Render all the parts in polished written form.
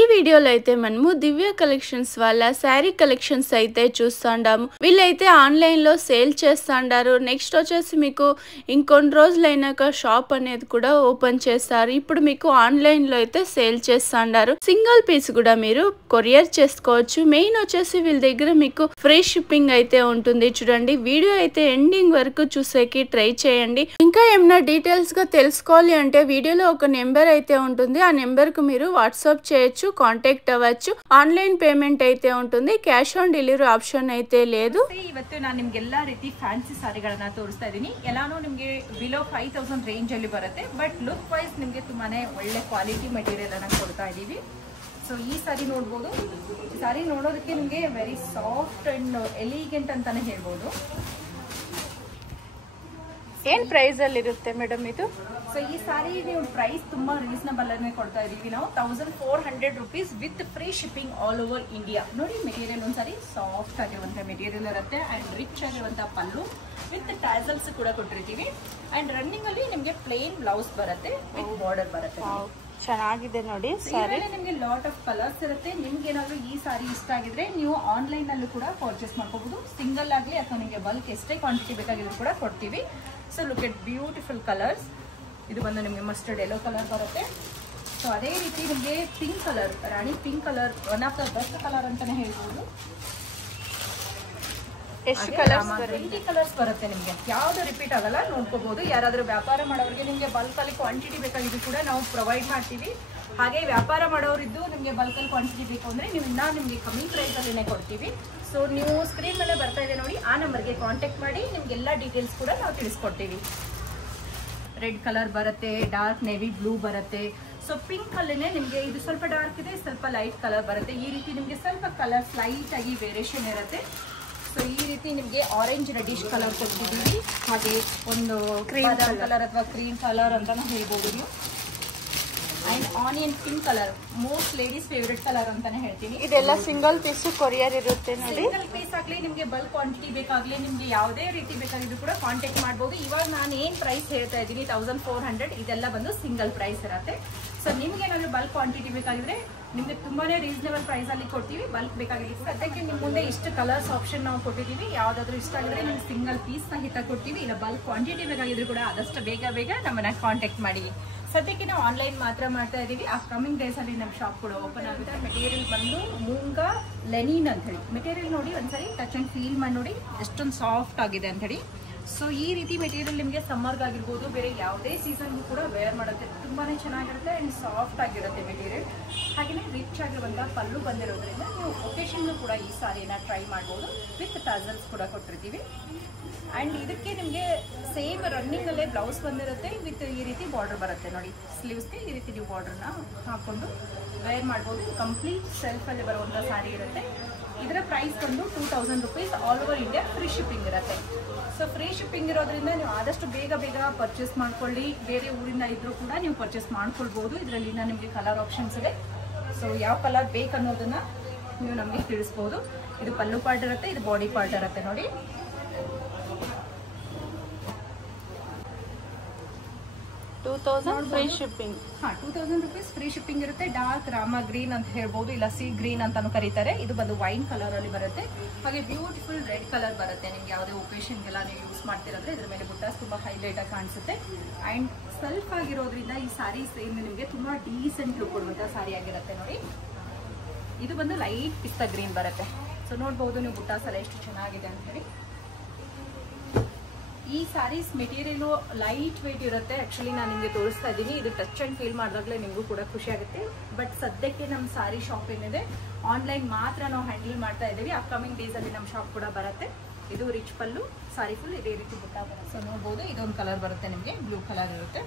ఈ వీడియోలో అయితే మనము దివ్య కలెక్షన్స్ వాళ్ళ శారీ కలెక్షన్స్ అయితే చూస్తాండాము. వీళ్ళైతే ఆన్లైన్ లో సేల్ చేస్తాండారు. నెక్స్ట్ వచ్చేసి మీకు ఇంకొన్ని రోజులైనాక షాప్ అనేది కూడా ఓపెన్ చేస్తారు. ఇప్పుడు మీకు ఆన్లైన్ లో అయితే సేల్ చేస్తాండారు. సింగిల్ పీస్ కూడా మీరు కొరియర్ చేసుకోవచ్చు. మెయిన్ వచ్చేసి వీళ్ళ దగ్గర మీకు ఫ్రీ షిప్పింగ్ అయితే ఉంటుంది. చూడండి, వీడియో అయితే ఎండింగ్ వరకు చూసేకి ట్రై చేయండి. ఇంకా ఏమైనా డీటెయిల్స్ గా తెలుసుకోవాలి అంటే వీడియోలో ఒక నెంబర్ అయితే ఉంటుంది. ఆ నెంబర్ కు మీరు వాట్సాప్ చేయొచ్చు, ಕಾಂಟ್ಯಾಕ್ಟ್ ಅవచ్చు. ಆನ್ಲೈನ್ ಪೇಮೆಂಟ್ ಐತೆ ఉంటుంది. ಕ್ಯಾಶ್ ಆನ್ ಡೆಲಿವರಿ ಆಪ್ಷನ್ ಐತೆ ಲೇದು. ಇವತ್ತು ನಾನು ನಿಮಗೆ ಎಲ್ಲಾ ರೀತಿ ಫ್ಯಾನ್ಸಿ ಸಾರಿಗಳನ್ನ ತೋರಿಸ್ತಾ ಇದೀನಿ. ಎಲ್ಲಾನು ನಿಮಗೆ ಬಿಲೋ 5000 ರೇಂಜ್ ಅಲ್ಲಿ ಬರುತ್ತೆ. ಬಟ್ ಲುಕ್ ವೈಸ್ ನಿಮಗೆ ತುಂಬಾನೇ ಒಳ್ಳೆ ಕ್ವಾಲಿಟಿ ಮೆಟೀರಿಯಲ್ ಅನ್ನ ಕೊಡ್ತಾ ಇದೀವಿ. ಸೊ ಈ ಸಾರಿ ನೋಡಬಹುದು. ಈ ಸಾರಿ ನೋಡೋದಕ್ಕೆ ನಿಮಗೆ ವೆರಿ ಸಾಫ್ಟ್ ಅಂಡ್ ಎಲಿಗೆಂಟ್ ಅಂತಾನೆ ಹೇಳ್ಬೋದು. ಏನ್ ಪ್ರೈಸ್ ಅಲ್ಲಿ ಇರುತ್ತೆ ಮೇಡಮ್ ಇದು? ಸೊ ಈ ಸಾರಿ ನೀವು ಪ್ರೈಸ್ ತುಂಬಾ ರೀಸನಬಲ್ ಆಗಿ ಕೊಡ್ತಾ ಇದೀವಿ ನಾವು. 1400 rupees with free shipping all over India. ನೋಡಿ, ಮೆಟೀರಿಯಲ್ ಒಂದ್ಸಾರಿ ಸಾಫ್ಟ್ ಆಗಿರುವಂತ ಮೆಟೀರಿಯಲ್ ಇರುತ್ತೆ ಅಂಡ್ ರಿಚ್ ಆಗಿರುವಂತ ಪಲ್ಲು ವಿತ್ ಟ್ಯಾಸಲ್ಸ್ ಕೂಡ ಕೊಟ್ಟಿರ್ತೀವಿ. ಅಂಡ್ ರನ್ನಿಂಗ್ ಅಲ್ಲಿ ನಿಮಗೆ ಪ್ಲೇನ್ ಬ್ಲೌಸ್ ಬರುತ್ತೆ ವಿತ್ ಬಾರ್ಡರ್ ಬರುತ್ತೆ. ಚೆನ್ನಾಗಿದೆ ನೋಡಿ ಸಾರಿ. ನಿಮಗೆ ಲಾಟ್ ಆಫ್ ಕಲರ್ಸ್ ಇರುತ್ತೆ. ನಿಮ್ಗೆ ಏನಾದ್ರು ಈ ಸಾರಿ ಇಷ್ಟ ಆಗಿದ್ರೆ ನೀವು ಆನ್ಲೈನ್ ನಲ್ಲೂ ಕೂಡ ಪರ್ಚೇಸ್ ಮಾಡ್ಕೋಬಹುದು. ಸಿಂಗಲ್ ಆಗಲಿ ಅಥವಾ ನಿಮಗೆ ಬಲ್ಕ್ ಎಷ್ಟೇ ಕ್ವಾಂಟಿಟಿ ಬೇಕಾಗಿದ್ರು ಕೂಡ ಕೊಡ್ತೀವಿ. So look at beautiful colours. ಇದು ಬಂದು ನಿಮಗೆ ಮಸ್ಟರ್ಡ್ ಯೆಲ್ಲೋ ಕಲರ್ ಬರುತ್ತೆ. ಸೊ ಅದೇ ರೀತಿ ನಿಮಗೆ pink colour, Rani pink colour one of the best colour ಅಂತಾನೆ ಹೇಳ್ಬೋದು. ಎಷ್ಟು ಕಲರ್ಸ್ ಬರುತ್ತೆ? 20 ಕಲರ್ಸ್ ಬರುತ್ತೆ. ನಿಮಗೆ ಯಾವ್ದು ರಿಪೀಟ್ ಆಗಲ್ಲ, ನೋಡ್ಕೋಬಹುದು. ಯಾರಾದ್ರೂ ವ್ಯಾಪಾರ ಮಾಡೋರಿಗೆ ನಿಮಗೆ ಬಲ್ಕ್ ಅಲ್ಲಿ ಕ್ವಾಂಟಿಟಿ ಬೇಕಾಗಿದ್ದು ಕೂಡ ನಾವು ಪ್ರೊವೈಡ್ ಮಾಡ್ತೀವಿ. ಹಾಗೆ ವ್ಯಾಪಾರ ಮಾಡೋರಿದ್ದು ನಿಮಗೆ ಬಲ್ಕ್ ಅಲ್ಲಿ ಕ್ವಾಂಟಿಟಿ ಬೇಕು ಅಂದ್ರೆ ನೀವು ನಿಮಗೆ ಕಮ್ಮಿ ಪ್ರೈಸ್ ಅಲ್ಲಿನೇ ಕೊಡ್ತೀವಿ. ಸೊ ನೀವು ಸ್ಕ್ರೀನ್ ಮೇಲೆ ಬರ್ತಾ ಇದೆ ನೋಡಿ, ಆ ನಂಬರ್ಗೆ ಕಾಂಟ್ಯಾಕ್ಟ್ ಮಾಡಿ ನಿಮ್ಗೆಲ್ಲ ಡೀಟೇಲ್ಸ್ ಕೂಡ ನಾವು ತಿಳಿಸ್ಕೊಡ್ತೀವಿ. ರೆಡ್ ಕಲರ್ ಬರುತ್ತೆ, ಡಾರ್ಕ್ ನೇವಿ ಬ್ಲೂ ಬರುತ್ತೆ. ಸೊ ಪಿಂಕ್ ಅಲ್ಲೇನೆ ನಿಮಗೆ ಇದು ಸ್ವಲ್ಪ ಡಾರ್ಕ್ ಇದೆ, ಸ್ವಲ್ಪ ಲೈಟ್ ಕಲರ್ ಬರುತ್ತೆ. ಈ ರೀತಿ ನಿಮಗೆ ಸ್ವಲ್ಪ ಕಲರ್ ಲೈಟ್ ಆಗಿ ವೇರಿಯೇಷನ್ ಇರುತ್ತೆ. ಸೊ ಈ ರೀತಿ ನಿಮಗೆ ಆರೆಂಜ್ ರೆಡಿಶ್ ಕಲರ್ ಕೊಡ್ತಿದ್ದೀವಿ. ಹಾಗೆ ಒಂದು ಕ್ರೀಮ್ ಕಲರ್ ಅಥವಾ ಕ್ರೀಮ್ ಕಲರ್ ಅಂತಾನು ಹೇಳ್ಬೋದು ನೀವು. And onion pink colour most ladies favourite colour ಅಂತಾನೆ ಹೇಳ್ತೀನಿ. ಇದೆಲ್ಲ ಸಿಂಗಲ್ ಪೀಸ್ ಕೊರಿಯರ್ ಇರುತ್ತೆ ನೋಡಿ. ಸಿಂಗಲ್ ಪೀಸ್ ಆಗ್ಲಿ, ನಿಮಗೆ ಬಲ್ಕ್ ಕ್ವಾಂಟಿಟಿ ಬೇಕಾಗ್ಲಿ, ನಿಮ್ಗೆ ಯಾವುದೇ ರೀತಿ ಬೇಕಾಗಿದ್ರು ಕೂಡ ಕಾಂಟ್ಯಾಕ್ಟ್ ಮಾಡಬಹುದು. ಇವಾಗ ನಾನು ಏನ್ ಪ್ರೈಸ್ ಹೇಳ್ತಾ ಇದ್ದೀನಿ 1400, ಇದೆಲ್ಲ ಬಂದು ಸಿಂಗಲ್ ಪ್ರೈಸ್ ಇರುತ್ತೆ. ಸೊ ನಿಮ್ಗೆ ಏನಾದ್ರು ಬಲ್ಕ್ ಕ್ವಾಂಟಿಟಿ ಬೇಕಾಗಿದ್ರೆ ನಿಮ್ಗೆ ತುಂಬಾನೇ ರೀಸನಬಲ್ ಪ್ರೈಸ್ ಅಲ್ಲಿ ಕೊಡ್ತೀವಿ. ಬಲ್ಕ್ ಬೇಕಾಗಿದ್ರೆ ಸದ್ಯಕ್ಕೆ ನಿಮ್ ಮುಂದೆ ಇಷ್ಟು ಕಲರ್ಸ್ ಆಪ್ಷನ್ ನಾವು ಕೊಟ್ಟಿದ್ದೀವಿ. ಯಾವ್ದಾದ್ರು ಇಷ್ಟ ಆಗಿದ್ರೆ ನಿಮ್ಗೆ ಸಿಂಗಲ್ ಪೀಸ್ ಸಹಿತ ಕೊಡ್ತೀವಿ. ಇಲ್ಲ ಬಲ್ಕ್ ಕ್ವಾಂಟಿಟಿ ಬೇಕಾಗಿದ್ರು ಕೂಡ ಆದಷ್ಟು ಬೇಗ ನಮ್ಮನ್ನ ಕಾಂಟ್ಯಾಕ್ಟ್ ಮಾಡಿ. ಸದ್ಯಕ್ಕೆ ನಾವು ಆನ್ಲೈನ್ ಮಾತ್ರ ಮಾಡ್ತಾ ಇದೀವಿ. ಆ ಕಮಿಂಗ್ ಡೇಸ್ ಅಲ್ಲಿ ನಮ್ಮ ಶಾಪ್ ಕೂಡ ಓಪನ್ ಆಗುತ್ತೆ. ಮೆಟೀರಿಯಲ್ ಬಂದು ಮೂಂಗಾ ಲೆನಿನ್ ಅಂತ ಹೇಳಿ ಮೆಟೀರಿಯಲ್ ನೋಡಿ, ಒಂದ್ಸರಿ ಟಚ್ ಅಂಡ್ ಫೀಲ್ ಮಾಡಿ ನೋಡಿ ಎಷ್ಟೊಂದು ಸಾಫ್ಟ್ ಆಗಿದೆ ಅಂತ ಹೇಳಿ. ಸೊ ಈ ರೀತಿ ಮೆಟೀರಿಯಲ್ ನಿಮಗೆ ಸಮ್ಮರ್ಗಾಗಿರ್ಬೋದು, ಬೇರೆ ಯಾವುದೇ ಸೀಸನ್ಗೂ ಕೂಡ ವೇರ್ ಮಾಡುತ್ತೆ. ತುಂಬಾನೇ ಚೆನ್ನಾಗಿರುತ್ತೆ ಅಂಡ್ ಸಾಫ್ಟ್ ಆಗಿರುತ್ತೆ ಮೆಟೀರಿಯಲ್. ಹಾಗೆಯೇ ರಿಚ್ ಆಗಿರುವಂತಹ ಪಲ್ಲು ಬಂದಿರೋದ್ರಿಂದ ನೀವು ಒಕೇಶನ್ಗೂ ಕೂಡ ಈ ಸಾರಿನ ಟ್ರೈ ಮಾಡ್ಬೋದು. ವಿತ್ ಟಾಸಲ್ಸ್ ಕೂಡ ಕೊಟ್ಟಿರ್ತೀವಿ. ಅಂಡ್ ಇದಕ್ಕೆ ನಿಮಗೆ ಸೇಮ್ ರನ್ನಿಂಗ್ ಅಲ್ಲೇ ಬ್ಲೌಸ್ ಬಂದಿರುತ್ತೆ ವಿತ್ ಈ ರೀತಿ ಬಾರ್ಡರ್ ಬರುತ್ತೆ ನೋಡಿ. ಸ್ಲೀವ್ಸ್ಗೆ ಈ ರೀತಿ ನೀವು ಬಾರ್ಡರ್ನ ಹಾಕೊಂಡು ವೇರ್ ಮಾಡ್ಬೋದು. ಕಂಪ್ಲೀಟ್ ಸೆಲ್ಫ್ ಅಲ್ಲಿ ಬರುವಂತ ಸಾರಿ ಇರುತ್ತೆ. ಇದರ ಪ್ರೈಸ್ ಬಂದು 2000 rupees. All over India free shipping ಇರುತ್ತೆ. ಸೊ ಫ್ರೀ ಶಿಪ್ಪಿಂಗ್ ಇರೋದ್ರಿಂದ ನೀವು ಆದಷ್ಟು ಬೇಗ ಪರ್ಚೇಸ್ ಮಾಡ್ಕೊಳ್ಳಿ. ಬೇರೆ ಊರಿಂದ ಇದ್ರೂ ಕೂಡ ನೀವು ಪರ್ಚೇಸ್ ಮಾಡ್ಕೊಳ್ಬಹುದು. ಇದರಲ್ಲಿ ನಿಮಗೆ ಕಲರ್ ಆಪ್ಷನ್ಸ್ ಇದೆ. ಸೊ ಯಾವ ಕಲರ್ ಬೇಕು ಅನ್ನೋದನ್ನ ನೀವು ನಮಗೆ ತಿಳಿಸ್ಬೋದು. ಇದು ಪಲ್ಲು ಪಾರ್ಟ್ ಇರುತ್ತೆ, ಇದು ಬಾಡಿ ಪಾರ್ಟ್ ಇರುತ್ತೆ ನೋಡಿ. 2000 free shipping. 2000 rupees free shipping ಇರುತ್ತೆ. ಡಾರ್ಕ್ ರಾಮ ಗ್ರೀನ್ ಅಂತ ಹೇಳ್ಬೋದು, ಇಲ್ಲ ಸಿ ಗ್ರೀನ್ ಅಂತಾನು ಕರೀತಾರೆ. ಇದು ಬಂದು ವೈನ್ ಕಲರ್ ಅಲ್ಲಿ ಬರುತ್ತೆ. ಹಾಗೆ ಬ್ಯೂಟಿಫುಲ್ ರೆಡ್ ಕಲರ್ ಬರುತ್ತೆ. ನಿಮ್ಗೆ ಯಾವುದೇ ಒಕೇಶನ್ಗೆಲ್ಲ ನೀವು ಯೂಸ್ ಮಾಡ್ತಿರೋದ್ರೆ ಇದ್ರ ಮೇಲೆ ಬುಟ್ಟಾಸ್ ತುಂಬಾ ಹೈಲೈಟ್ ಆಗಿ ಕಾಣಿಸುತ್ತೆ. ಅಂಡ್ ಸೆಲ್ಫ್ ಆಗಿರೋದ್ರಿಂದ ಈ ಸಾರೀಸ್ ನಿಮಗೆ ತುಂಬಾ ಡೀಸೆಂಟ್ ಲುಕ್ ಕೊಡುವಂತ ಸಾರಿ ಆಗಿರುತ್ತೆ ನೋಡಿ. ಇದು ಬಂದು ಲೈಟ್ ಪಿಸ್ತಾ ಗ್ರೀನ್ ಬರುತ್ತೆ. ಸೊ ನೋಡ್ಬೋದು ನೀವು ಬುಟ್ಟಾಸ್ ಎಲ್ಲ ಎಷ್ಟು ಚೆನ್ನಾಗಿದೆ ಅಂತ ಹೇಳಿ. ಈ ಸಾರೀಸ್ ಮೆಟೀರಿಯಲ್ ಲೈಟ್ ವೇಟ್ ಇರುತ್ತೆ. ಆಕ್ಚುಲಿ ನಾನು ನಿಮಗೆ ತೋರಿಸ್ತಾ ಇದ್ದೀನಿ. ಇದು ಟಚ್ ಅಂಡ್ ಫೀಲ್ ಮಾಡಿದಾಗಲೇ ನಿಮಗೂ ಕೂಡ ಖುಷಿ ಆಗುತ್ತೆ. ಬಟ್ ಸದ್ಯಕ್ಕೆ ನಮ್ಮ ಸಾರಿ ಶಾಪ್ ಏನಿದೆ ಆನ್ಲೈನ್ ಮಾತ್ರ ನಾವು ಹ್ಯಾಂಡಲ್ ಮಾಡ್ತಾ ಇದ್ದೀವಿ. ಅಪ್ಕಮಿಂಗ್ ಡೇಸ್ ಅಲ್ಲಿ ನಮ್ಮ ಶಾಪ್ ಕೂಡ ಬರುತ್ತೆ. ಇದು ರಿಚ್ ಪಲ್ಲು, ಸಾರಿ ಫುಲ್ ಇದೇ ರೀತಿ ಬುಟ್ಟ ಬರುತ್ತೆ. ಸೊ ನೋಡ್ಬೋದು ಇದೊಂದು ಕಲರ್ ಬರುತ್ತೆ, ನಿಮಗೆ ಬ್ಲೂ ಕಲರ್ ಇರುತ್ತೆ.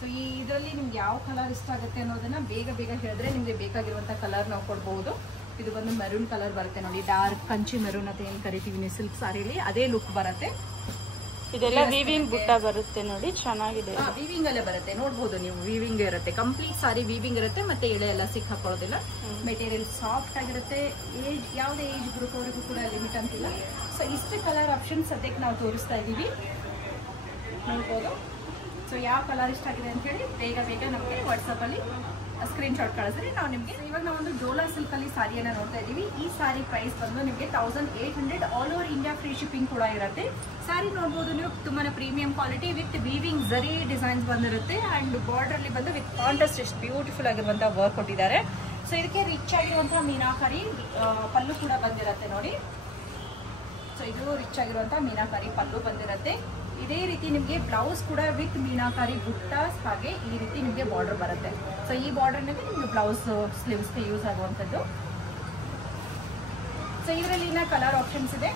ಸೊ ಈ ಇದರಲ್ಲಿ ನಿಮ್ಗೆ ಯಾವ ಕಲರ್ ಇಷ್ಟ ಆಗುತ್ತೆ ಅನ್ನೋದನ್ನ ಬೇಗ ಹೇಳಿದ್ರೆ ನಿಮಗೆ ಬೇಕಾಗಿರುವಂತ ಕಲರ್ ನಾವು ಕೊಡಬಹುದು. ಇದು ಬಂದು ಮೆರೂನ್ ಕಲರ್ ಬರುತ್ತೆ ನೋಡಿ. ಡಾರ್ಕ್ ಕಂಚಿ ಮೆರೂನ್ ಅಂತ ಏನ್ ಕರಿತೀವಿ ನೀವು ಸಿಲ್ಕ್ ಸಾರಿಲಿ, ಅದೇ ಲುಕ್ ಬರುತ್ತೆ. ಇದೆಲ್ಲ ವೀವಿಂಗ್ ಬುಟ್ಟ ಬರುತ್ತೆ ನೋಡಿ, ಚೆನ್ನಾಗಿದೆ. ವೀವಿಂಗ್ ಅಲ್ಲೇ ಬರುತ್ತೆ, ನೋಡ್ಬೋದು ನೀವು. ವೀವಿಂಗ್ ಇರುತ್ತೆ, ಕಂಪ್ಲೀಟ್ ಸಾರಿ ವೀವಿಂಗ್ ಇರುತ್ತೆ. ಮತ್ತೆ ಎಳೆ ಎಲ್ಲ ಸಿಕ್ಕಾಕೊಳ್ಳೋದಿಲ್ಲ. ಮೆಟೀರಿಯಲ್ ಸಾಫ್ಟ್ ಆಗಿರುತ್ತೆ. ಏಜ್ ಯಾವುದೇ ಏಜ್ ಗ್ರೂಪ್ ಅವರಿಗೂ ಕೂಡ ಲಿಮಿಟ್ ಅಂತಿಲ್ಲ. ಸೊ ಇಷ್ಟು ಕಲರ್ ಆಪ್ಷನ್ ಸದ್ಯಕ್ಕೆ ನಾವು ತೋರಿಸ್ತಾ ಇದ್ದೀವಿ, ನೋಡ್ಬೋದು. ಸೊ ಯಾವ ಕಲರ್ ಇಷ್ಟ ಆಗಿದೆ ಅಂತ ಹೇಳಿ ಬೇಗ ನಮಗೆ ವಾಟ್ಸಪ್ ಅಲ್ಲಿ ಸ್ಕ್ರೀನ್ ಶಾಟ್ ಕಳಿಸ್ರಿ ನಾವು ನಿಮಗೆ. ಇವಾಗ ನಾವೊಂದು ಡೋಲಾ ಸಿಲ್ಕ್ ಅಲ್ಲಿ ಸಾರಿಯನ್ನ ನೋಡ್ತಾ ಇದೀವಿ. ಈ ಸಾರಿ ಪ್ರೈಸ್ ಬಂದು ನಿಮಗೆ 1800 all over India free shipping ಕೂಡ ಇರುತ್ತೆ. ಸಾರಿ ನೋಡ್ಬೋದು ನೀವು, ತುಂಬಾನೇ ಪ್ರೀಮಿಯಂ ಕ್ವಾಲಿಟಿ ವಿತ್ ವೀವಿಂಗ್ ಜರಿ ಡಿಸೈನ್ಸ್ ಬಂದಿರುತ್ತೆ ಅಂಡ್ ಬಾರ್ಡರ್ ಅಲ್ಲಿ ಬಂದು ವಿತ್ ಕಾಂಟ್ರಾಸ್ಟ್ ಎಷ್ಟು ಬ್ಯೂಟಿಫುಲ್ ಆಗಿರುವಂತಹ ವರ್ಕ್ ಕೊಟ್ಟಿದ್ದಾರೆ. ಸೊ ಇದಕ್ಕೆ ರಿಚ್ ಆಗಿರುವಂತಹ ಮೀನಾಕಾರಿ ಪಲ್ಲು ಕೂಡ ಬಂದಿರುತ್ತೆ ನೋಡಿ. ಸೊ ಇದು ರಿಚ್ ಆಗಿರುವಂತಹ ಮೀನಾಕಾರಿ ಪಲ್ಲು ಬಂದಿರುತ್ತೆ. ಇದೇ ರೀತಿ ನಿಮಗೆ ಬ್ಲೌಸ್ ಕೂಡ ವಿತ್ ಮೀನಾಕಾರಿ ಬುಟ್ಟಾಸ್ ಹಾಗೆ ಈ ರೀತಿ ನಿಮಗೆ ಬಾರ್ಡರ್ ಬರುತ್ತೆ. ಸೊ ಈ ಬಾರ್ಡರ್ನಲ್ಲಿ ನಿಮಗೆ ಬ್ಲೌಸ್ ಸ್ಲೀವ್ಸ್ಗೆ ಯೂಸ್ ಆಗುವಂಥದ್ದು. ಸೊ ಇದರಲ್ಲಿ ಕಲರ್ ಆಪ್ಷನ್ಸ್ ಇದೆ.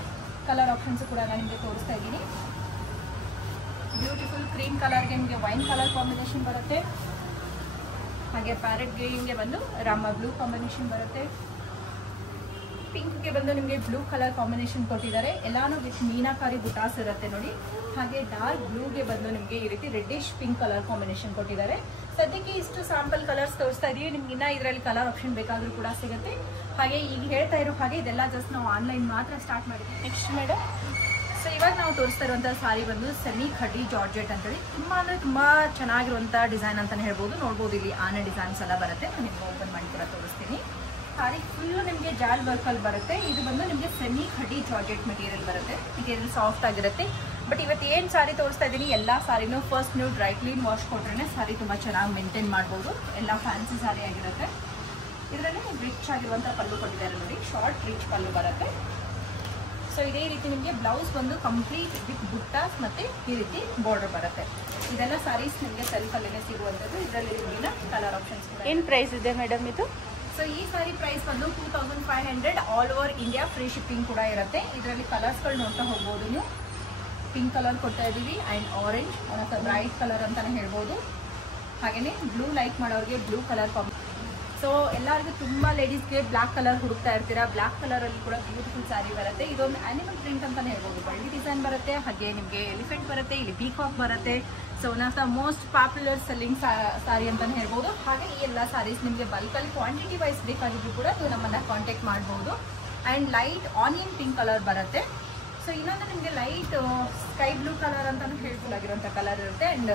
ಕಲರ್ ಆಪ್ಷನ್ಸ್ ಕೂಡ ನಾನು ನಿಮಗೆ ತೋರಿಸ್ತಾ ಇದ್ದೀನಿ. ಬ್ಯೂಟಿಫುಲ್ ಕ್ರೀಮ್ ಕಲರ್ಗೆ ನಿಮಗೆ ವೈನ್ ಕಲರ್ ಕಾಂಬಿನೇಷನ್ ಬರುತ್ತೆ. ಹಾಗೆ ಪ್ಯಾರೆಟ್ ಗ್ರೀನ್ಗೆ ಬಂದು ರಾಮ ಬ್ಲೂ ಕಾಂಬಿನೇಷನ್ ಬರುತ್ತೆ. ಪಿಂಕ್ಗೆ ಬಂದು ನಿಮಗೆ ಬ್ಲೂ ಕಲರ್ ಕಾಂಬಿನೇಷನ್ ಕೊಟ್ಟಿದ್ದಾರೆ. ಎಲ್ಲಾನು ವಿತ್ ಮೀನಾಕಾರಿ ಬುಟಾಸ್ ಇರುತ್ತೆ ನೋಡಿ. ಹಾಗೆ ಡಾರ್ಕ್ ಬ್ಲೂಗೆ ಬಂದು ನಿಮಗೆ ಈ ರೀತಿ ರೆಡ್ಡಿಶ್ ಪಿಂಕ್ ಕಲರ್ ಕಾಂಬಿನೇಷನ್ ಕೊಟ್ಟಿದ್ದಾರೆ. ಸದ್ಯಕ್ಕೆ ಇಷ್ಟು ಸ್ಯಾಂಪಲ್ ಕಲರ್ಸ್ ತೋರಿಸ್ತಾ ಇದೀವಿ. ನಿಮ್ಗೆ ಇನ್ನ ಇದರಲ್ಲಿ ಕಲರ್ ಆಪ್ಷನ್ ಬೇಕಾದ್ರೂ ಕೂಡ ಸಿಗುತ್ತೆ. ಹಾಗೆ ಈಗ ಹೇಳ್ತಾ ಇರೋ ಹಾಗೆ ಇದೆಲ್ಲ ಜಸ್ಟ್ ನಾವು ಆನ್ಲೈನ್ ಮಾತ್ರ ಸ್ಟಾರ್ಟ್ ಮಾಡಿದ್ವಿ. ನೆಕ್ಸ್ಟ್ ಮೇಡಮ್, ಸೊ ಇವಾಗ ನಾವು ತೋರಿಸ್ತಾ ಇರುವಂಥ ಸಾರಿ ಬಂದು ಸೆಮಿ ಖಡ್ಡಿ ಜಾರ್ಜೆಟ್ ಅಂತೇಳಿ ತುಂಬಾ ಅಂದರೆ ತುಂಬ ಚೆನ್ನಾಗಿರುವಂಥ ಡಿಸೈನ್ ಅಂತಲೇ ಹೇಳ್ಬೋದು. ನೋಡ್ಬೋದು ಇಲ್ಲಿ ಆನೆ ಡಿಸೈನ್ಸ್ ಎಲ್ಲ ಬರುತ್ತೆ. ನಾನು ನಿಮ್ಗೆ ಓಪನ್ ಮಾಡಿ ಕೂಡ ತೋರಿಸ್ತೀನಿ. ಸಾರಿ ಫುಲ್ಲು ನಿಮಗೆ ಜಾಲ್ ವರ್ಕಲ್ಲಿ ಬರುತ್ತೆ. ಇದು ಬಂದು ನಿಮಗೆ ಸೆಮಿ ಖಡ್ಡಿ ಜಾರ್ಜೆಟ್ ಮೆಟೀರಿಯಲ್ ಬರುತ್ತೆ. ಮೆಟೀರಿಯಲ್ ಸಾಫ್ಟ್ ಆಗಿರುತ್ತೆ. ಬಟ್ ಇವತ್ತು ಏನು ಸಾರಿ ತೋರಿಸ್ತಾ ಇದ್ದೀನಿ ಎಲ್ಲ ಸಾರಿನೂ ಫಸ್ಟ್ ನೀವು ಡ್ರೈ ಕ್ಲೀನ್ ವಾಶ್ ಕೊಟ್ರೆ ಸಾರಿ ತುಂಬ ಚೆನ್ನಾಗಿ ಮೇಂಟೈನ್ ಮಾಡ್ಬೋದು. ಎಲ್ಲ ಫ್ಯಾನ್ಸಿ ಸಾರಿ ಆಗಿರುತ್ತೆ. ಇದರಲ್ಲಿ ರಿಚ್ ಆಗಿರುವಂಥ ಪಲ್ಲು ಕೊಟ್ಟಿದ್ದಾರೆ ನೋಡಿ. ಶಾರ್ಟ್ ರಿಚ್ ಪಲ್ಲು ಬರುತ್ತೆ. ಸೊ ಇದೇ ರೀತಿ ನಿಮಗೆ ಬ್ಲೌಸ್ ಬಂದು ಕಂಪ್ಲೀಟ್ ವಿತ್ ಬುಟ್ಟಾಸ್ ಮತ್ತು ಈ ರೀತಿ ಬಾರ್ಡರ್ ಬರುತ್ತೆ. ಇದೆಲ್ಲ ಸಾರೀಸ್ ನಿಮಗೆ ಸೆಲ್ಫಲ್ಲೇ ಸಿಗುವಂಥದ್ದು. ಇದರಲ್ಲಿ ನಿಮಗಿನ ಕಲರ್ ಆಪ್ಷನ್ಸ್ ಕೂಡ. ಏನು ಪ್ರೈಸ್ ಇದೆ ಮೇಡಮ್ ಇದು? ಸೊ ಈ ಸಾರಿ ಪ್ರೈಸ್ ಬಂದು 2500 all over India free shipping ಕೂಡ ಇರುತ್ತೆ. ಇದರಲ್ಲಿ ಕಲರ್ಸ್ಗಳು ನೋಡ್ತಾ ಹೋಗ್ಬೋದು ನೀವು. ಪಿಂಕ್ ಕಲರ್ ಕೊಡ್ತಾ ಇದ್ದೀವಿ ಆ್ಯಂಡ್ ಆರೆಂಜ್ ಅಥವಾ ಬ್ರೈಟ್ ಕಲರ್ ಅಂತಲೇ ಹೇಳ್ಬೋದು. ಹಾಗೆಯೇ ಬ್ಲೂ ಲೈಕ್ ಮಾಡೋರಿಗೆ ಬ್ಲೂ ಕಲರ್ ಸೊ ಎಲ್ಲರಿಗೂ ತುಂಬ ಲೇಡೀಸ್ಗೆ ಬ್ಲ್ಯಾಕ್ ಕಲರ್ ಹುಡುಕ್ತಾ ಇರ್ತೀರಾ. ಬ್ಲ್ಯಾಕ್ ಕಲರಲ್ಲಿ ಕೂಡ ಬ್ಯೂಟಿಫುಲ್ ಸಾರಿ ಬರುತ್ತೆ. ಇದೊಂದು ಆ್ಯನಿಮಲ್ ಪ್ರಿಂಟ್ ಅಂತಲೇ ಹೇಳ್ಬೋದು. ಬಳ್ಳಿ ಡಿಸೈನ್ ಬರುತ್ತೆ. ಹಾಗೆ ನಿಮಗೆ ಎಲಿಫೆಂಟ್ ಬರುತ್ತೆ. ಇಲ್ಲಿ ಪೀಕಾಕ್ ಬರುತ್ತೆ. So one of the most popular selling sari ಅಂತಲೇ ಹೇಳ್ಬೋದು. ಹಾಗೆ ಈ ಎಲ್ಲ ಸಾರೀಸ್ ನಿಮಗೆ ಬಲ್ಕಲ್ಲಿ ಕ್ವಾಂಟಿಟಿ ವೈಸ್ ಬೇಕಾಗಿದ್ರು ಕೂಡ ನೀವು ನಮ್ಮನ್ನು ಕಾಂಟ್ಯಾಕ್ಟ್ ಮಾಡ್ಬೋದು. And light onion pink colour ಬರುತ್ತೆ. ಸೊ ಇನ್ನೊಂದು ನಿಮಗೆ ಲೈಟ್ ಸ್ಕೈ ಬ್ಲೂ ಕಲರ್ ಅಂತಲೂ ಹೇಳ್ಬೋದಾಗಿರೋಂಥ ಕಲರ್ ಇರುತ್ತೆ. ಆ್ಯಂಡ್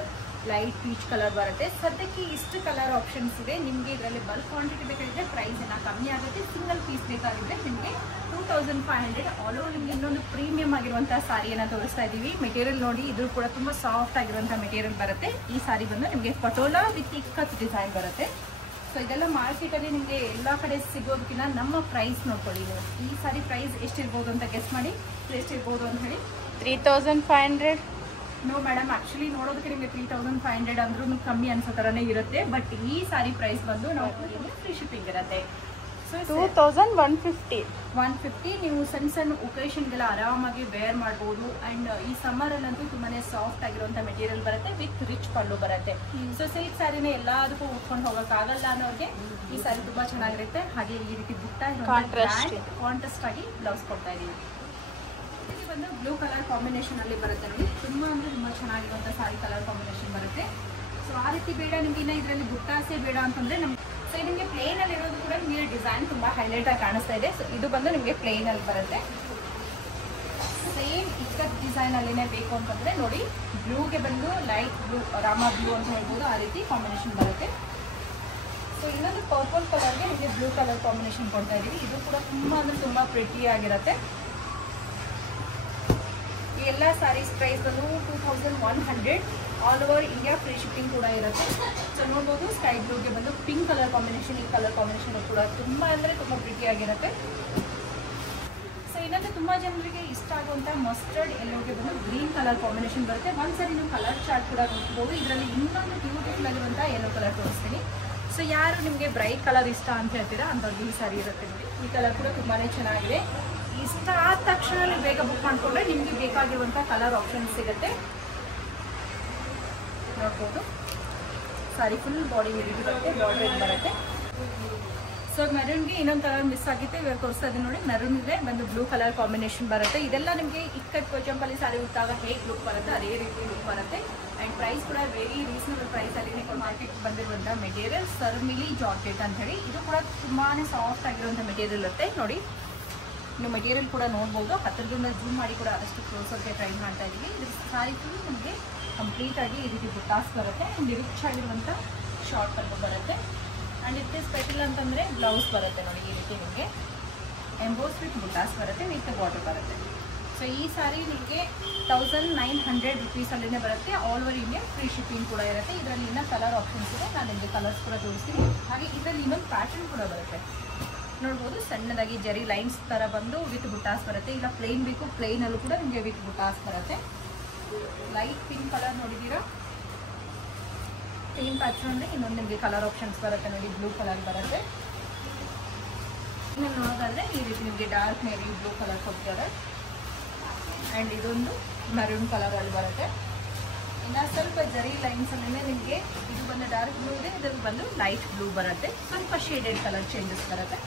ಲೈಟ್ ಪೀಚ್ ಕಲರ್ ಬರುತ್ತೆ. ಸದ್ಯಕ್ಕೆ ಇಷ್ಟು ಕಲರ್ ಆಪ್ಷನ್ಸ್ ಇದೆ. ನಿಮಗೆ ಇದರಲ್ಲಿ ಬಲ್ಕ್ ಕ್ವಾಂಟಿಟಿ ಬೇಕಾಗಿದ್ರೆ ಪ್ರೈಸ್ ಏನೋ ಕಮ್ಮಿ ಆಗುತ್ತೆ. ಸಿಂಗಲ್ ಪೀಸ್ ಬೇಕಾಗಿದ್ರೆ ನಿಮಗೆ 2500 ಆಲ್ ಓವರ್. ನಿಮಗೆ ಇನ್ನೊಂದು ಪ್ರೀಮಿಯಂ ಆಗಿರುವಂಥ ಸಾರಿಯನ್ನು ತೋರಿಸ್ತಾ ಇದ್ದೀವಿ. ಮೆಟೀರಿಯಲ್ ನೋಡಿ, ಇದು ಕೂಡ ತುಂಬ ಸಾಫ್ಟ್ ಆಗಿರುವಂಥ ಮೆಟೀರಿಯಲ್ ಬರುತ್ತೆ. ಈ ಸಾರಿ ಬಂದು ನಿಮಗೆ ಪಟೋಲಾ ವಿತ್ ಇಕ್ಕತ್ ಡಿಸೈನ್ ಬರುತ್ತೆ. ಸೊ ಇದೆಲ್ಲ ಮಾರ್ಕೆಟಲ್ಲಿ ನಿಮಗೆ ಎಲ್ಲ ಕಡೆ ಸಿಗೋದಕ್ಕಿಂತ ನಮ್ಮ ಪ್ರೈಸ್ ನೋಡ್ಕೊಳ್ಳಿ ನೀವು. ಈ ಸಾರಿ ಪ್ರೈಸ್ ಎಷ್ಟಿರ್ಬೋದು ಅಂತ ಗೆಸ್ ಮಾಡಿ. ಎಷ್ಟಿರ್ಬೋದು ಅಂತ ಹೇಳಿ. 3500. ನೋ ಮೇಡಮ್, ಆ್ಯಕ್ಚುಲಿ ನೋಡೋದಕ್ಕೆ ನಿಮಗೆ 3500 ಅಂದ್ರೂ ಕಮ್ಮಿ ಅನ್ಸೋ ಥರನೇ ಇರುತ್ತೆ. ಬಟ್ ಈ ಸಾರಿ ಪ್ರೈಸ್ ಬಂದು ನಾವು ಫ್ರೀ ಶಿಪ್ಪಿಂಗ್ ಇರುತ್ತೆ. ಸೊ 2150 ನೀವು ಸಣ್ಣ ಸಣ್ಣ ಒಕೇಶನ್ಗೆಲ್ಲ ಆರಾಮಾಗಿ ವೇರ್ ಮಾಡ್ಬೋದು. ಆ್ಯಂಡ್ ಈ ಸಮ್ಮರಲ್ಲಂತೂ ತುಂಬಾ ಸಾಫ್ಟ್ ಆಗಿರುವಂಥ ಮೆಟೀರಿಯಲ್ ಬರುತ್ತೆ ವಿತ್ ರಿಚ್ ಪಲ್ಲು ಬರುತ್ತೆ. ಸೊ ಸಿಲ್ಕ್ ಸ್ಯಾರಿನ ಎಲ್ಲದಕ್ಕೂ ಉಟ್ಕೊಂಡು ಹೋಗೋಕ್ಕಾಗಲ್ಲ ಅನ್ನೋರಿಗೆ ಈ ಸಾರಿ ತುಂಬ ಚೆನ್ನಾಗಿರುತ್ತೆ. ಹಾಗೆ ಈ ರೀತಿ ಬುಟ್ಟ ಕಾಂಟ್ರಾಸ್ಟ್ ಆಗಿ ಬ್ಲೌಸ್ ಕೊಡ್ತಾ ಇದ್ದೀವಿ. ಇದು ಬಂದು ಬ್ಲೂ ಕಲರ್ ಕಾಂಬಿನೇಷನ್ ಅಲ್ಲಿ ಬರುತ್ತೆ ನೋಡಿ. ತುಂಬ ಅಂದರೆ ತುಂಬ ಚೆನ್ನಾಗಿರುವಂಥ ಸಾರಿ ಕಲರ್ ಕಾಂಬಿನೇಷನ್ ಬರುತ್ತೆ. ಸೊ ಆ ರೀತಿ ಬೇಡ ನಿಮ್ಗೆ ಇನ್ನ ಇದರಲ್ಲಿ ಬುಟ್ಟಾಸೆ ಬೇಡ ಅಂತಂದರೆ ನಮ್ಗೆ ಸೊ ನಿಮಗೆ ಪ್ಲೇನ್ ಅಲ್ಲಿ ಇರೋದು ಕೂಡ ನಿಮಗೆ ಡಿಸೈನ್ ತುಂಬ ಹೈಲೈಟ್ ಆಗಿ ಕಾಣಿಸ್ತಾ ಇದೆ. ಸೊ ಇದು ಬಂದು ನಿಮಗೆ ಪ್ಲೇನ್ ಅಲ್ಲಿ ಬರುತ್ತೆ. ಸೇಮ್ ಇಕ್ಕತ್ ಡಿಸೈನ್ ಅಲ್ಲಿನೇ ಬೇಕು ಅಂತಂದರೆ ನೋಡಿ, ಬ್ಲೂಗೆ ಬಂದು ಲೈಟ್ ಬ್ಲೂ ರಾಮ ಬ್ಲೂ ಅಂತ ಹೇಳ್ಬೋದು. ಆ ರೀತಿ ಕಾಂಬಿನೇಷನ್ ಬರುತ್ತೆ. ಸೊ ಇನ್ನೊಂದು ಪರ್ಪಲ್ ಕಲರ್ಗೆ ನಿಮಗೆ ಬ್ಲೂ ಕಲರ್ ಕಾಂಬಿನೇಷನ್ ಕೊಡ್ತಾ ಇದ್ದೀವಿ. ಇದು ಕೂಡ ತುಂಬ ಅಂದರೆ ತುಂಬ ಪ್ರಿಟಿ ಆಗಿರುತ್ತೆ. ಈ ಎಲ್ಲ ಸಾರೀಸ್ ಪ್ರೈಸ್ ಬಂದು 2100 all over India free shipping ಕೂಡ ಇರುತ್ತೆ. ಸೊ ನೋಡ್ಬೋದು ಸ್ಕೈ ಬ್ಲೂಗೆ ಬಂದು ಪಿಂಕ್ ಕಲರ್ ಕಾಂಬಿನೇಷನ್. ಈ ಕಲರ್ ಕಾಂಬಿನೇಷನ್ ಕೂಡ ತುಂಬ ಅಂದರೆ ತುಂಬ ಪ್ರಿಟಿ ಆಗಿರುತ್ತೆ. ಸೊ ಇನ್ನೊಂದು ತುಂಬ ಜನರಿಗೆ ಇಷ್ಟ ಆಗುವಂಥ ಮಸ್ಟರ್ಡ್ ಎಲ್ಲೋಗೆ ಬಂದು ಗ್ರೀನ್ ಕಲರ್ ಕಾಂಬಿನೇಷನ್ ಬರುತ್ತೆ. ಒಂದ್ಸರಿ ನೀವು ಕಲರ್ ಚಾರ್ಟ್ ಕೂಡ ನೋಡ್ಬೋದು. ಇದರಲ್ಲಿ ಇನ್ನೊಂದು ಬ್ಯೂಟಿಫುಲ್ ಆಗಿರುವಂಥ ಯೆಲ್ಲೋ ಕಲರ್ ತೋರಿಸ್ತೀನಿ. ಸೊ ಯಾರು ನಿಮಗೆ ಬ್ರೈಟ್ ಕಲರ್ ಇಷ್ಟ ಅಂತ ಹೇಳ್ತೀರಾ ಅಂಥವ್ರಿಗೆ ಈ ಸಾರಿ ಇರುತ್ತೆ ನೋಡಿ. ಈ ಕಲರ್ ಕೂಡ ತುಂಬಾ ಚೆನ್ನಾಗಿದೆ. ಇಷ್ಟ ಆದ ತಕ್ಷಣ ಬೇಗ ಬುಕ್ ಮಾಡಿಕೊಂಡ್ರೆ ನಿಮಗೆ ಬೇಕಾಗಿರುವಂಥ ಕಲರ್ ಆಪ್ಷನ್ ಸಿಗುತ್ತೆ. ನೋಡ್ಬೋದು ಸಾರಿ ಫುಲ್ ಬಾಡಿ ರೀತಿ ಬರುತ್ತೆ. ಬಾರ್ಡರ್ ಬರುತ್ತೆ. ಸೊ ಮೆರೂನ್ಗೆ ಇನ್ನೊಂದು ಕಲರ್ ಮಿಸ್ ಆಗಿತ್ತು, ಇವಾಗ ತೋರಿಸ್ತಾ ಇದ್ದೀನಿ ನೋಡಿ. ಮೆರೂನ್ಗೆ ಬಂದು ಬ್ಲೂ ಕಲರ್ ಕಾಂಬಿನೇಷನ್ ಬರುತ್ತೆ. ಇದೆಲ್ಲ ನಿಮಗೆ ಇಕ್ಕಟ್ ಪಂಚಂಪಲ್ಲಿ ಸಾರಿ ಉಟ್ಟಾಗ ಹೇಗೆ ಲುಕ್ ಬರುತ್ತೆ ಅದೇ ರೀತಿ ಲುಕ್ ಬರುತ್ತೆ. ಆ್ಯಂಡ್ ಪ್ರೈಸ್ ಕೂಡ ವೆರಿ ರೀಸನಬಲ್ ಪ್ರೈಸಲ್ಲಿ ಮಾರ್ಕೆಟ್ ಬಂದಿರುವಂಥ ಮೆಟೀರಿಯಲ್ ಸರ್ಮಿಲಿ ಜಾರ್ಜೆಟ್ ಅಂತ ಹೇಳಿ. ಇದು ಕೂಡ ತುಂಬಾ ಸಾಫ್ಟ್ ಆಗಿರುವಂಥ ಮೆಟೀರಿಯಲ್ ಇರುತ್ತೆ ನೋಡಿ. ನೀವು ಮೆಟೀರಿಯಲ್ ಕೂಡ ನೋಡ್ಬೋದು. ಹತ್ತಿರದಿಂದ ಜೂಮ್ ಮಾಡಿ ಕೂಡ ಆದಷ್ಟು ಕ್ಲೋಸರ್ಗೆ ಟ್ರೈ ಮಾಡ್ತಾ ಇದ್ದೀವಿ. ಇದು ಸಾರಿ ಫುಲ್ ನಿಮಗೆ ಕಂಪ್ಲೀಟಾಗಿ ಈ ರೀತಿ ಬುಟ್ಟಾಸ್ ಬರುತ್ತೆ. ಆ್ಯಂಡ್ ರಿಚ್ ಆಗಿರುವಂಥ ಶಾರ್ಟ್ ಪಲ್ಲು ಬರುತ್ತೆ. ಆ್ಯಂಡ್ ಇಟ್ ಇಸ್ ಸ್ಪೆಷಲ್ ಅಂತಂದರೆ ಬ್ಲೌಸ್ ಬರುತ್ತೆ ನೋಡಿ ಈ ರೀತಿ ನಿಮಗೆ ಎಂಬೋಸ್ ವಿತ್ ಬುಟಾಸ್ ಬರುತ್ತೆ ವಿತ್ ಬಾರ್ಡರ್ ಬರುತ್ತೆ. ಸೊ ಈ ಸಾರಿ ನಿಮಗೆ 1900 ರುಪೀಸಲ್ಲೇ ಬರುತ್ತೆ. All over India free shipping ಕೂಡ ಇರುತ್ತೆ. ಇದರಲ್ಲಿ ಇನ್ನೂ ಕಲರ್ ಆಪ್ಷನ್ಸ್ ಇದೆ, ನಾನು ನಿಮಗೆ ಕಲರ್ಸ್ ಕೂಡ ತೋರಿಸ್ತೀನಿ. ಹಾಗೆ ಇದರಲ್ಲಿ ಇನ್ನೊಂದು ಪ್ಯಾಟರ್ನ್ ಕೂಡ ಬರುತ್ತೆ ನೋಡ್ಬೋದು. ಸಣ್ಣದಾಗಿ ಜರಿ ಲೈನ್ಸ್ ಥರ ಬಂದು ವಿತ್ ಬುಟಾಸ್ ಬರುತ್ತೆ. ಇಲ್ಲ ಪ್ಲೇನ್ ಬೇಕು ಪ್ಲೇನಲ್ಲೂ ಕೂಡ ನಿಮಗೆ ವಿತ್ ಬುಟಾಸ್ ಬರುತ್ತೆ. ಲೈಟ್ ಪಿಂಕ್ ಕಲರ್ ನೋಡಿದ್ದೀರಾ, ಸೇಮ್ ಪ್ಯಾಟರ್ನ್ ಅಂದರೆ ಇನ್ನೊಂದು ನಿಮಗೆ ಕಲರ್ ಆಪ್ಷನ್ಸ್ ಬರುತ್ತೆ ನೋಡಿ. ಬ್ಲೂ ಕಲರ್ ಬರುತ್ತೆ. ಇನ್ನು ನೋಡೋದಾದರೆ ಈ ರೀತಿ ನಿಮಗೆ ಡಾರ್ಕ್ ನೇವಿ ಬ್ಲೂ ಕಲರ್ ಕೊಡ್ತಾರೆ. ಆ್ಯಂಡ್ ಇದೊಂದು ಮೆರೂನ್ ಕಲರಲ್ಲಿ ಬರುತ್ತೆ. ಇನ್ನು ಸ್ವಲ್ಪ ಜರಿ ಲೈನ್ಸಲ್ಲೇ ನಿಮಗೆ ಇದು ಬಂದು ಡಾರ್ಕ್ ಬ್ಲೂ ಇದೆ, ಇದರಲ್ಲಿ ಬಂದು ಲೈಟ್ ಬ್ಲೂ ಬರುತ್ತೆ. ಸ್ವಲ್ಪ ಶೇಡೆಡ್ ಕಲರ್ ಚೇಂಜಸ್ ಬರುತ್ತೆ.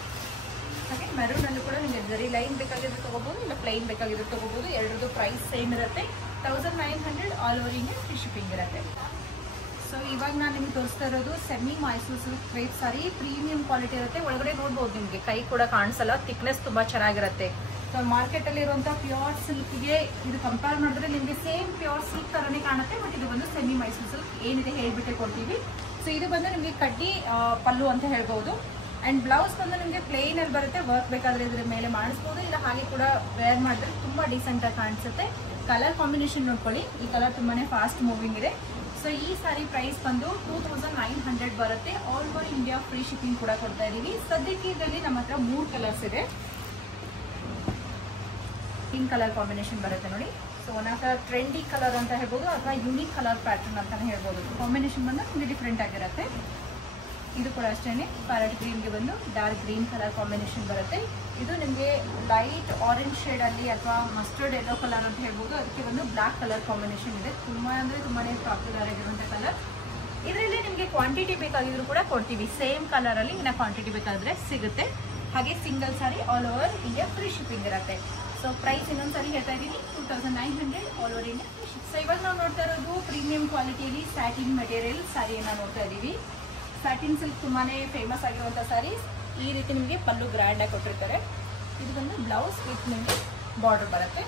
ಹಾಗೆ ಮೆರೂನಲ್ಲೂ ಕೂಡ ನಿಮಗೆ ಜರಿ ಲೈನ್ ಬೇಕಾಗಿದ್ರೆ ತೊಗೋಬೋದು, ಇಲ್ಲ ಪ್ಲೈನ್ ಬೇಕಾಗಿದ್ರೆ ತೊಗೋಬೋದು. ಎರಡರದ್ದು ಪ್ರೈಸ್ ಸೇಮ್ ಇರುತ್ತೆ. 1900 all over India free shipping ಇರುತ್ತೆ. ಸೊ ಇವಾಗ ನಾನು ನಿಮ್ಗೆ ತೋರಿಸ್ತಾ ಇರೋದು ಸೆಮಿ ಮೈಸೂರು ಸಿಲ್ಕ್ ಕ್ರೇಪ್ ಸಾರಿ. ಪ್ರೀಮಿಯಂ ಕ್ವಾಲಿಟಿ ಇರುತ್ತೆ. ಒಳಗಡೆ ನೋಡ್ಬೋದು ನಿಮಗೆ ಕೈ ಕೂಡ ಕಾಣಿಸಲ್ಲ, ಥಿಕ್ನೆಸ್ ತುಂಬ ಚೆನ್ನಾಗಿರುತ್ತೆ. ಸೊ ಮಾರ್ಕೆಟಲ್ಲಿರುವಂಥ ಪ್ಯೂರ್ ಸಿಲ್ಕ್ಗೆ ಇದು ಕಂಪೇರ್ ಮಾಡಿದ್ರೆ ನಿಮಗೆ ಸೇಮ್ ಪ್ಯೂರ್ ಸಿಲ್ಕ್ ಥರನೇ ಕಾಣುತ್ತೆ. ಬಟ್ ಇದು ಬಂದು ಸೆಮಿ ಮೈಸೂರು ಸಿಲ್ಕ್ ಏನಿದೆ ಹೇಳಿಬಿಟ್ಟೆ ಕೊಡ್ತೀವಿ. ಸೊ ಇದು ಬಂದು ನಿಮಗೆ ಕಡ್ಡಿ ಪಲ್ಲು ಅಂತ ಹೇಳ್ಬೋದು. ಆ್ಯಂಡ್ ಬ್ಲೌಸ್ ಬಂದು ನಿಮಗೆ ಪ್ಲೇನಲ್ಲಿ ಬರುತ್ತೆ. ವರ್ಕ್ ಬೇಕಾದರೆ ಇದ್ರ ಮೇಲೆ ಮಾಡಿಸ್ಬೋದು, ಇಲ್ಲ ಹಾಗೆ ಕೂಡ ವೇರ್ ಮಾಡಿದ್ರೆ ತುಂಬ ಡೀಸೆಂಟಾಗಿ ಕಾಣಿಸುತ್ತೆ. ಕಲರ್ ಕಾಂಬಿನೇಷನ್ ನೋಡ್ಕೊಳ್ಳಿ, ಈ ಕಲರ್ ತುಂಬಾ ಫಾಸ್ಟ್ ಮೂವಿಂಗ್ ಇದೆ. ಸೊ ಈ ಸಾರಿ ಪ್ರೈಸ್ ಬಂದು 2900 ಬರುತ್ತೆ. All over India free shipping ಕೂಡ ಕೊಡ್ತಾ ಇದ್ದೀವಿ. ಸದ್ಯಕ್ಕೆ ಇದರಲ್ಲಿ ನಮ್ಮ ಹತ್ರ 3 ಕಲರ್ಸ್ ಇದೆ. ಪಿಂಕ್ ಕಲರ್ ಕಾಂಬಿನೇಷನ್ ಬರುತ್ತೆ ನೋಡಿ. So one of the trendy colour ಅಂತ ಹೇಳ್ಬೋದು, ಅಥವಾ ಯೂನಿಕ್ ಕಲರ್ ಪ್ಯಾಟರ್ನ್ ಅಂತಲೇ ಹೇಳ್ಬೋದು. ಕಾಂಬಿನೇಷನ್ ಬಂದು ನಿಮಗೆ ಡಿಫ್ರೆಂಟ್ ಆಗಿರುತ್ತೆ. ಇದು ಕೂಡ ಅಷ್ಟೇ ಪ್ಯಾರೆಟ್ ಗ್ರೀನ್ಗೆ ಬಂದು ಡಾರ್ಕ್ ಗ್ರೀನ್ ಕಲರ್ ಕಾಂಬಿನೇಷನ್ ಬರುತ್ತೆ. ಇದು ನಿಮಗೆ ಲೈಟ್ ಆರೆಂಜ್ ಶೇಡಲ್ಲಿ ಅಥವಾ ಮಸ್ಟರ್ಡ್ ಯೆಲ್ಲೋ ಕಲರ್ ಅಂತ ಹೇಳ್ಬೋದು. ಅದಕ್ಕೆ ಒಂದು ಬ್ಲ್ಯಾಕ್ ಕಲರ್ ಕಾಂಬಿನೇಷನ್ ಇದೆ. ತುಂಬ ಅಂದರೆ ತುಂಬಾ ಪಾಪ್ಯುಲರ್ ಆಗಿರುವಂಥ ಕಲರ್. ಇದರಲ್ಲಿ ನಿಮಗೆ ಕ್ವಾಂಟಿಟಿ ಬೇಕಾಗಿದ್ರು ಕೂಡ ಕೊಡ್ತೀವಿ. ಸೇಮ್ ಕಲರಲ್ಲಿ ಇನ್ನು ಕ್ವಾಂಟಿಟಿ ಬೇಕಾದರೆ ಸಿಗುತ್ತೆ. ಹಾಗೆ single sari all over India free shipping ಇರುತ್ತೆ. ಸೊ ಪ್ರೈಸ್ ಇನ್ನೊಂದು ಸಾರಿ ಹೇಳ್ತಾ ಇದ್ದೀನಿ, 2900 all over India free ship. So ಇವಾಗ ನಾವು ನೋಡ್ತಾ ಇರೋದು ಪ್ರೀಮಿಯಂ ಕ್ವಾಲಿಟಿಯಲ್ಲಿ ಸ್ಯಾಟಿನ್ ಮೆಟೀರಿಯಲ್ ಸ್ಯಾರಿಯನ್ನು ನೋಡ್ತಾ ಇದ್ದೀವಿ. ಸ್ಯಾಟಿನ್ ಸಿಲ್ಕ್ ತುಂಬಾ ಫೇಮಸ್ ಆಗಿರುವಂಥ ಸ್ಯಾರೀಸ್. ಈ ರೀತಿ ನಿಮಗೆ ಪಲ್ಲು ಗ್ರ್ಯಾಂಡಾಗಿ ಕೊಟ್ಟಿರ್ತಾರೆ. ಇದು ಬಂದು ಬ್ಲೌಸ್ ವಿತ್ ನಿಮಗೆ ಬಾರ್ಡರ್ ಬರುತ್ತೆ.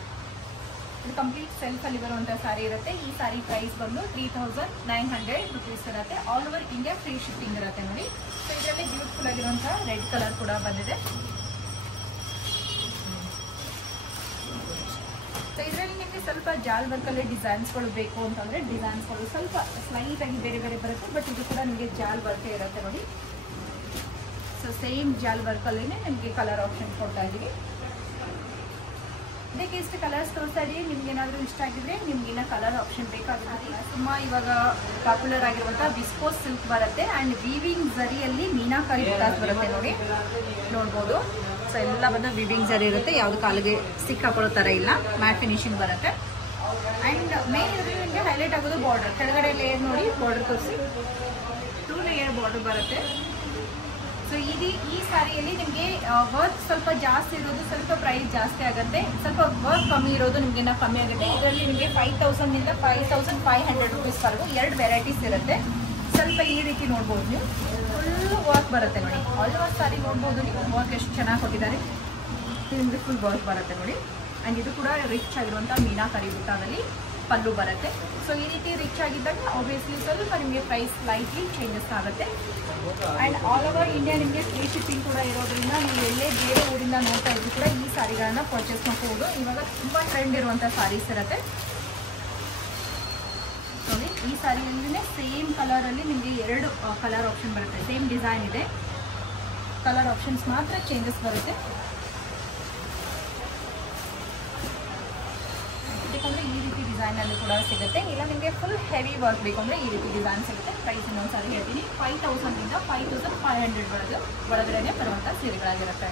ಇದು ಕಂಪ್ಲೀಟ್ ಸೆಲ್ಫಲ್ಲಿ ಬರುವಂಥ ಸ್ಯಾರಿ ಇರುತ್ತೆ. ಈ ಸ್ಯಾರಿ ಪ್ರೈಸ್ ಬಂದು 3900 ರುಪೀಸ್ ಇರುತ್ತೆ. All over India free shipping ಇರುತ್ತೆ ನೋಡಿ. ಸೊ ಇದರಲ್ಲಿ ಬ್ಯೂಟಿಫುಲ್ ಆಗಿರುವಂಥ ರೆಡ್ ಕಲರ್ ಕೂಡ ಬಂದಿದೆ. ಸೊ ಇದರಲ್ಲಿ ನಿಮಗೆ ಸ್ವಲ್ಪ ಜಾಲ್ ವರ್ಕಲ್ಲಿ ಡಿಸೈನ್ಸ್ಗಳು ಬೇಕು ಅಂತಂದರೆ ಡಿಸೈನ್ಸ್ಗಳು ಸ್ವಲ್ಪ ಸ್ಲೈಟಾಗಿ ಬೇರೆ ಬೇರೆ ಬರುತ್ತೆ. ಬಟ್ ಇದು ಕೂಡ ನಿಮಗೆ ಜಾಲ್ ವರ್ಕೇ ಇರುತ್ತೆ ನೋಡಿ. ಸೊ ಸೇಮ್ ಜಾಲ್ ವರ್ಕಲ್ಲೇ ನಿಮಗೆ ಕಲರ್ ಆಪ್ಷನ್ ಕೊಡ್ತಾ ಇದ್ದೀವಿ. ಇದಕ್ಕೆ ಇಷ್ಟು ಕಲರ್ಸ್ ತೋರಿಸ್ತಾ ಇದ್ದೀವಿ. ನಿಮ್ಗೆ ಏನಾದರೂ ಇಷ್ಟ ಆಗಿದ್ರೆ ನಿಮ್ಗಿನ್ನ ಕಲರ್ ಆಪ್ಷನ್ ಬೇಕಾಗುತ್ತೆ. ತುಂಬ ಇವಾಗ ಪಾಪ್ಯುಲರ್ ಆಗಿರುವಂಥ ವಿಸ್ಕೋಸ್ ಸಿಲ್ಕ್ ಬರುತ್ತೆ. ಆ್ಯಂಡ್ ವೀವಿಂಗ್ ಜರಿಯಲ್ಲಿ ಮೀನಾಕಾರಿ ಬುಟಾಸ್ ಬರುತ್ತೆ ನೋಡಿ, ನೋಡ್ಬೋದು. ಸೊ ಎಲ್ಲ ಬಂದು ವಿವಿಂಗ್ ಜರಿ ಇರುತ್ತೆ. ಯಾವುದು ಕಾಲಿಗೆ ಸ್ಟಿಕ್ ಹಾಕೊಳ್ಳೋ ಥರ ಇಲ್ಲ, ಮ್ಯಾಟ್ ಫಿನಿಶಿಂಗ್ ಬರುತ್ತೆ. ಆ್ಯಂಡ್ ಮೇನ್ ಇದರಲ್ಲಿ ನಿಮಗೆ ಹೈಲೈಟ್ ಆಗೋದು ಬಾರ್ಡರ್. ಕೆಳಗಡೆ ಲೇಯರ್ ನೋಡಿ, ಬಾರ್ಡರ್ ತೋರಿಸಿ 2 ಲೇಯರ್ ಬಾರ್ಡರ್ ಬರುತ್ತೆ. ಸೊ ಈ ಸ್ಯಾರಿಯಲ್ಲಿ ನಿಮಗೆ ವರ್ಕ್ ಸ್ವಲ್ಪ ಜಾಸ್ತಿ ಇರೋದು ಸ್ವಲ್ಪ ಪ್ರೈಸ್ ಜಾಸ್ತಿ ಆಗುತ್ತೆ, ಸ್ವಲ್ಪ ವರ್ಕ್ ಕಮ್ಮಿ ಇರೋದು ನಿಮಗೆ ಇನ್ನೂ ಕಮ್ಮಿ ಆಗುತ್ತೆ. ಇದರಲ್ಲಿ ನಿಮಗೆ 5000 5500 ರುಪೀಸ್ವರೆಗೂ 2 ವೆರೈಟೀಸ್ ಇರುತ್ತೆ. ಸ್ವಲ್ಪ ಈ ರೀತಿ ನೋಡ್ಬೋದು ನೀವು, ಫುಲ್ ವರ್ಕ್ ಬರುತ್ತೆ ನೋಡಿ. ಆಲ್ ಓವರ್ ಸ್ಯಾರಿ ನೋಡ್ಬೋದು ನೀವು, ವರ್ಕ್ ಎಷ್ಟು ಚೆನ್ನಾಗಿ ಕೊಟ್ಟಿದ್ದಾರೆ. ನಿಮಗೆ ಫುಲ್ ವರ್ಕ್ ಬರುತ್ತೆ ನೋಡಿ. ಆ್ಯಂಡ್ ಇದು ಕೂಡ ರಿಚ್ ಆಗಿರುವಂಥ ಮೀನಾಕಾರಿ ಬುಟ್ಟಾದಲ್ಲಿ ಪಲ್ಲು ಬರುತ್ತೆ. ಸೊ ಈ ರೀತಿ ರಿಚ್ ಆಗಿದ್ದಾಗ ಆಬ್ವಿಯಸ್ಲಿ ಸ್ವಲ್ಪ ನಿಮಗೆ ಪ್ರೈಸ್ ಲೈಟ್ಲಿ ಚೇಂಜಸ್ ಆಗುತ್ತೆ. ಆ್ಯಂಡ್ ಆಲ್ ಓವರ್ ಇಂಡಿಯಾ ನಿಮಗೆ ಫ್ರೀ ಶಿಪ್ಪಿಂಗ್ ಕೂಡ ಇರೋದ್ರಿಂದ ನೀವು ಎಲ್ಲೇ ಬೇರೆ ಊರಿಂದ ನೋಡ್ತಾ ಇದ್ರು ಕೂಡ ಈ ಸ್ಯಾರಿಗಳನ್ನ ಪರ್ಚೇಸ್ ಮಾಡ್ಕೋಬೋದು. ಇವಾಗ ತುಂಬ ಟ್ರೆಂಡ್ ಇರುವಂಥ ಸ್ಯಾರೀಸ್ ಇರುತ್ತೆ ನೋಡಿ. ಈ ಸ್ಯಾರಿಯಲ್ಲೇ ಸೇಮ್ ಕಲರಲ್ಲಿ ನಿಮಗೆ 2 ಕಲರ್ ಆಪ್ಷನ್ ಬರುತ್ತೆ. ಸೇಮ್ ಡಿಸೈನ್ ಇದೆ, ಕಲರ್ ಆಪ್ಷನ್ಸ್ ಮಾತ್ರ ಚೇಂಜಸ್ ಬರುತ್ತೆ. ಬೇಕಂದರೆ ಈ ರೀತಿ ಡಿಸೈನಲ್ಲಿ ಕೂಡ ಸಿಗುತ್ತೆ. ಇಲ್ಲ ನಿಮಗೆ ಫುಲ್ ಹೆವಿ ವರ್ಕ್ ಬೇಕು ಅಂದರೆ ಈ ರೀತಿ ಡಿಸೈನ್ ಸಿಗುತ್ತೆ. ಪ್ರೈಸ್ ಇನ್ನೊಂದು ಸಾರಿ ಹೇಳ್ತೀನಿ, 5000 ಇಂದ 5500 ಒಳಗಡೆ ಬರುವಂಥ ಸೀರೆಗಳಾಗಿರುತ್ತೆ.